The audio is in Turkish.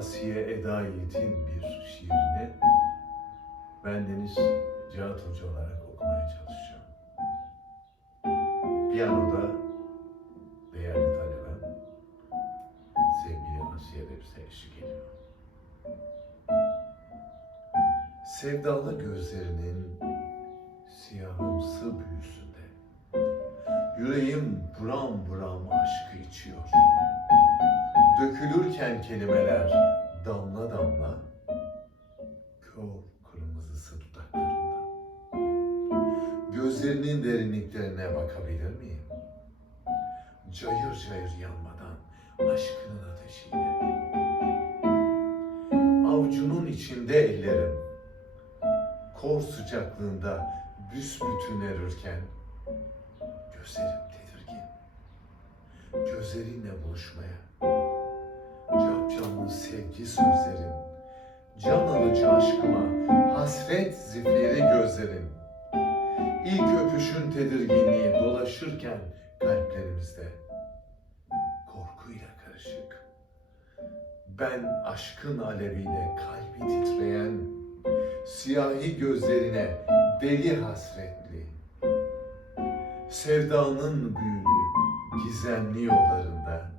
Ziya Yiğit'in bir şiirini bendeniz Cihat Hoca olarak okumaya çalışacağım. Piyanoda değerli talebem sevgili Asiye de bize eşlik ediyor. Sevdalı gözlerinin siyahımsı büyüsünde Yüreğim buram buram aşkı. Dökülürken kelimeler damla damla kör kırmızısı dudaklarında. Gözlerinin derinliklerine bakabilir miyim? Cayır cayır yanmadan aşkının ateşiyle. Avucunun içinde ellerim, kor sıcaklığında büsbütün erirken gözlerim tedirgin. Gözlerinle buluşmaya, capcanlı sevgi sözlerin, can alıcı aşkıma hasret zifiri gözlerin. İlk öpüşün tedirginliği dolaşırken kalplerimizde, korkuyla karışık. Ben aşkın aleviyle kalbi titreyen, siyahi gözlerine deli hasretli, sevdanın büyülü, gizemli yollarında